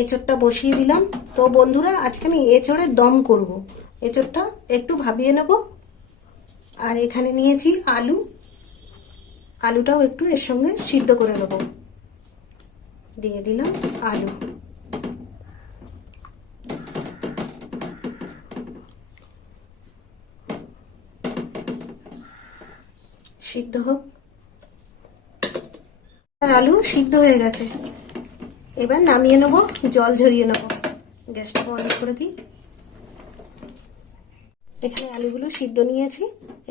এঁচোড়টা বসিয়ে দিলাম। তো বন্ধুরা, আজকে আমি এঁচোড়ের দম করব। এঁচোড়টা একটু ভাবিয়ে নেব। আর এখানে নিয়েছি আলু, আলুটাও একটু এর সঙ্গে সিদ্ধ করে নেব। দিয়ে দিলাম আলু। সিদ্ধ হোক। আলু সিদ্ধ হয়ে গেছে, এবার নামিয়ে নেব, জল ঝরিয়ে নেব। গ্যাসটা বন্ধ করে দিই। এখানে আলুগুলো সিদ্ধ নিয়েছি,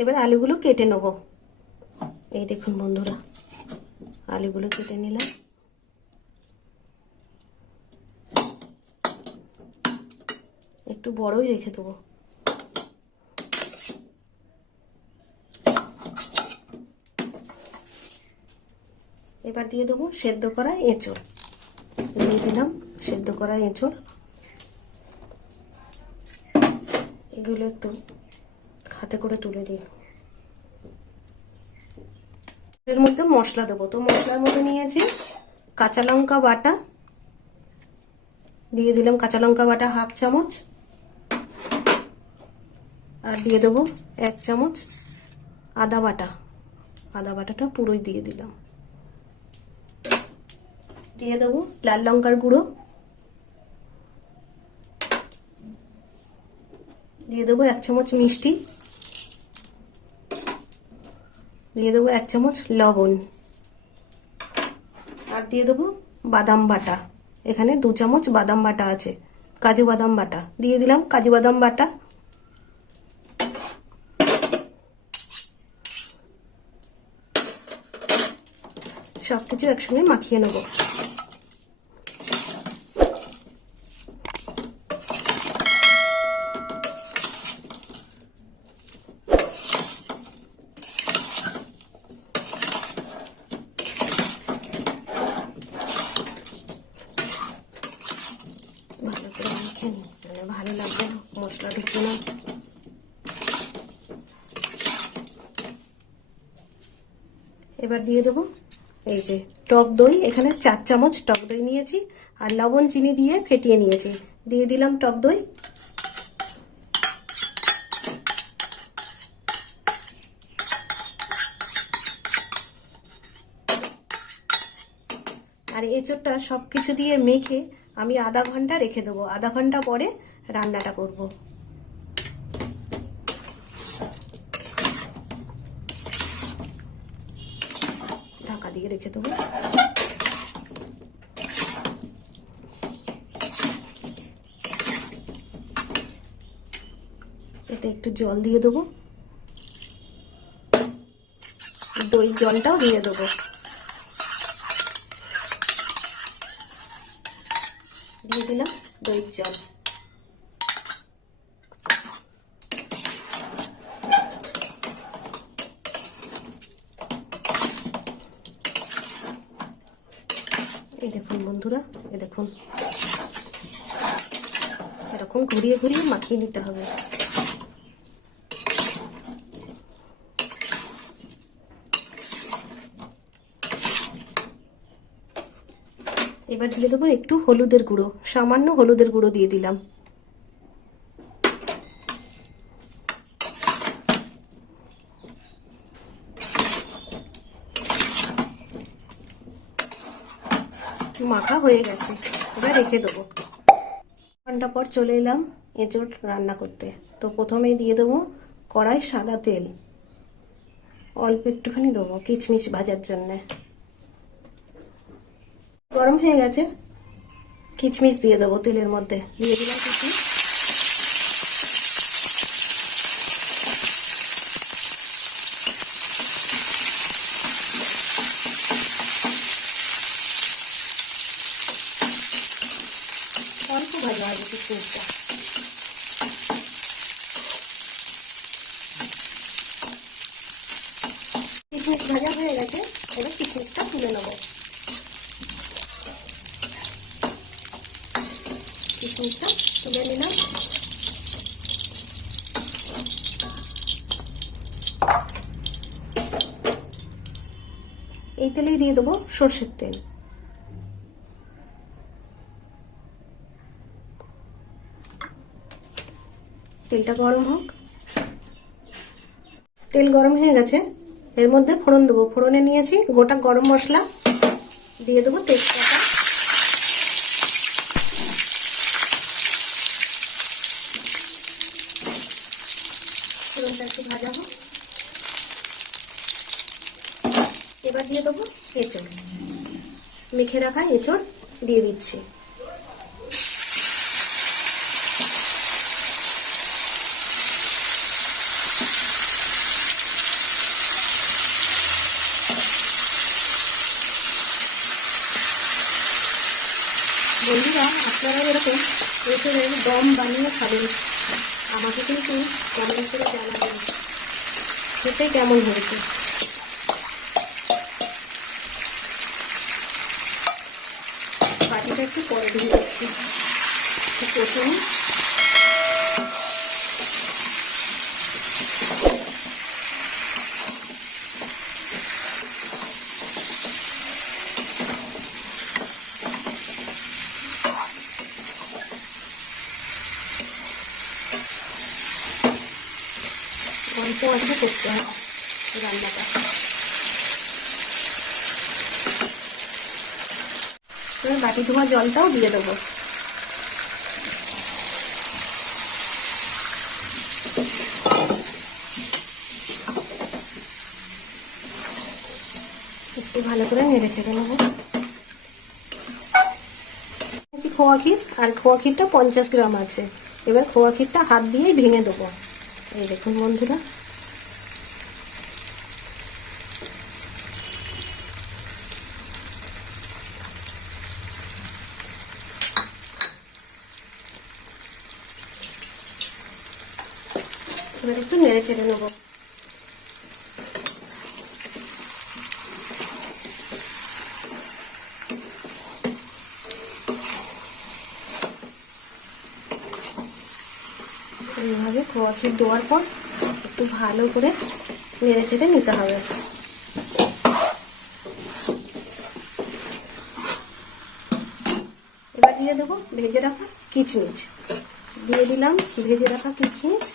এবার আলুগুলো কেটে নেব। এই দেখুন বন্ধুরা, আলুগুলো কেটে নিলাম। একটু বড়ই রেখে দেবো। এবার দিয়ে দেবো সেদ্ধ করা এঁচোড়। দিয়ে দিলাম সেদ্ধ করা এঁচোড়। এগুলো একটু হাতে করে তুলে দিই। এর মধ্যে মশলা দেবো। তো মশলার মধ্যে নিয়েছি কাঁচা লঙ্কা বাটা, দিয়ে দিলাম কাঁচা লঙ্কা বাটা 1/2 চামচ। আর দিয়ে দেবো 1 চামচ আদা বাটা। আদা বাটাটা পুরোই দিয়ে দিলাম। দিয়ে দেবো লাল লঙ্কার গুঁড়ো। দিয়ে দেবো 1 চামচ মিষ্টি। দিয়ে দেবো 1 চামচ লবণ। আর দিয়ে দেবো বাদাম বাটা। এখানে 2 চামচ বাদাম বাটা আছে, কাজু বাদাম বাটা। দিয়ে দিলাম কাজু বাদাম বাটা। সবকিছু একসঙ্গে মাখিয়ে নেব। ভালো করে মাখিয়ে নিই, তাহলে ভালো লাগবে না, মশলা ঢুকবে না। এবার দিয়ে দেবো এই যে টক দই। এখানে 4 চামচ টক দই নিয়েছি, আর লবণ চিনি দিয়ে ফেটিয়ে নিয়েছি। দিয়ে দিলাম টক দই। আর এঁচোড়টা সব কিছু দিয়ে মেখে আমি আধা ঘন্টা রেখে দেবো। আধা ঘন্টা পরে রান্নাটা করব। ঢাকা দিয়ে রেখে দেবো। এতে একটু জল দিয়ে দেবো, দই জলটাও দিয়ে দেবো। দিয়ে দিলাম দইয়ের জল। এই দেখুন বন্ধুরা, এই দেখুন, এরকম ঘুরিয়ে ঘুরিয়ে মাখিয়ে নিতে হবে। এবার দিয়ে দেবো একটু হলুদের গুঁড়ো, সামান্য হলুদের গুঁড়ো দিয়ে দিলাম। মাখা হয়ে গেছে, এবার রেখে দেবো। ঘন্টা পর চলে এলাম এঁচোড় রান্না করতে। তো প্রথমেই দিয়ে দেবো কড়াই সাদা তেল, অল্প একটুখানি দেবো কিচমিচ ভাজার জন্যে। গরম হয়ে গেছে, কিচমিচ দিয়ে দেবো তেলের মধ্যে। দিয়ে দিলাম কিচমিচ। অল্প ভাজা হবে কিচমিচটা। কিচমিচ ভাজা হয়ে গেছে, এবার কিচমিচটা তুলে নেবো। কিচমিচটা তুলে নিলাম। এই তেলেই দিয়ে দেবো সর্ষের তেল। তেলটা গরম হোক। তেল গরম হয়ে গেছে, এর মধ্যে ফোড়ন দেবো। ফোড়নে নিয়েছি গোটা গরম মশলা, দিয়ে দেবো তেজপাতা, ফোড়নটা একটু ভাজা হোক। এবার দিয়ে দেবো এঁচড়, মেখে রাখা এঁচড় দিয়ে দিচ্ছি। বন্ধুরা, আপনারা এরকম এঁচড়ের দম বানিয়ে খাবেন, আমাকে কিন্তু কমেন্ট করে জানাবেন খেতে কেমন হয়েছে। বাটিটা একটু পরে দিয়ে দিচ্ছি। প্রথমে অল্প অল্প করতে হয় রান্নাটা। এবার বাটি ধোয়া জলটাও দিয়ে দেবো। একটু ভালো করে নেড়ে ছেড়ে নেবো। খোয়া ক্ষীর, আর খোয়া ক্ষীরটা 50 গ্রাম আছে। এবার খোয়া ক্ষীরটা হাত দিয়েই ভেঙে দেবো। এই দেখুন বন্ধুরা, এবার একটু নেড়ে ছেড়ে নেবো। এইভাবে খোয়া ক্ষীর দেওয়ার পর একটু ভালো করে নেড়ে চেড়ে নিতে হবে। এবার দিয়ে দেবো ভেজে রাখা কিচমিচ, দিয়ে দিলাম ভেজে রাখা কিচমিচ,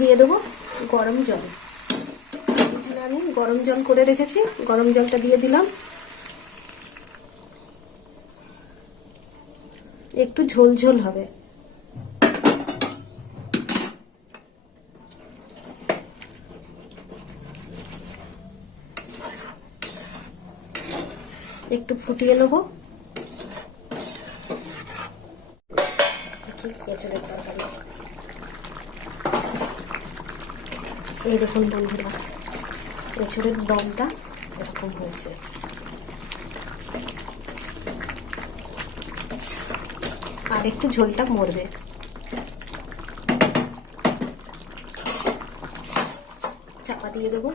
দিয়ে দেবো গরম জল। আমি গরম জল করে রেখেছি, গরম জলটা দিয়ে দিলাম। একটু ঝোল ঝোল হবে। একটু ফুটিয়ে নেবো। এঁচড়ের তরকারি এই দেখুন বন্ধুরা, এঁচড়ের দমটা এরকম হয়েছে। আর একটু ঝোলটা মরবে। চাপা দিয়ে দেবো।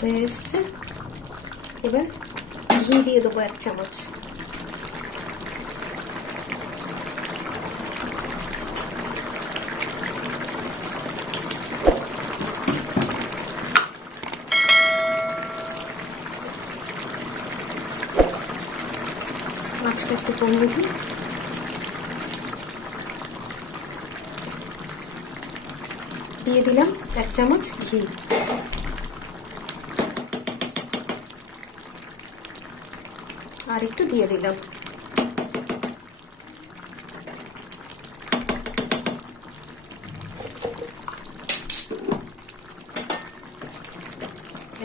হয়ে এসছে। এবার ঘি দিয়ে দেবো 1 চামচ। মাছটা একটু কমিয়ে দিই। দিয়ে দিলাম 1 চামচ ঘি। আর একটু দিয়ে দিলাম।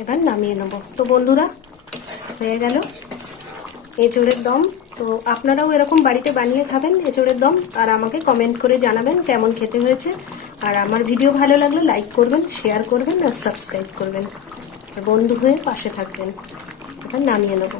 এবার নামিয়ে নেব। তো বন্ধুরা, হয়ে গেল এঁচড়ের দম। তো আপনারাও এরকম বাড়িতে বানিয়ে খাবেন এঁচড়ের দম, আর আমাকে কমেন্ট করে জানাবেন কেমন খেতে হয়েছে। আর আমার ভিডিও ভালো লাগলে লাইক করবেন, শেয়ার করবেন আর সাবস্ক্রাইব করবেন, বন্ধু হয়ে পাশে থাকবেন। এবার নামিয়ে নেব।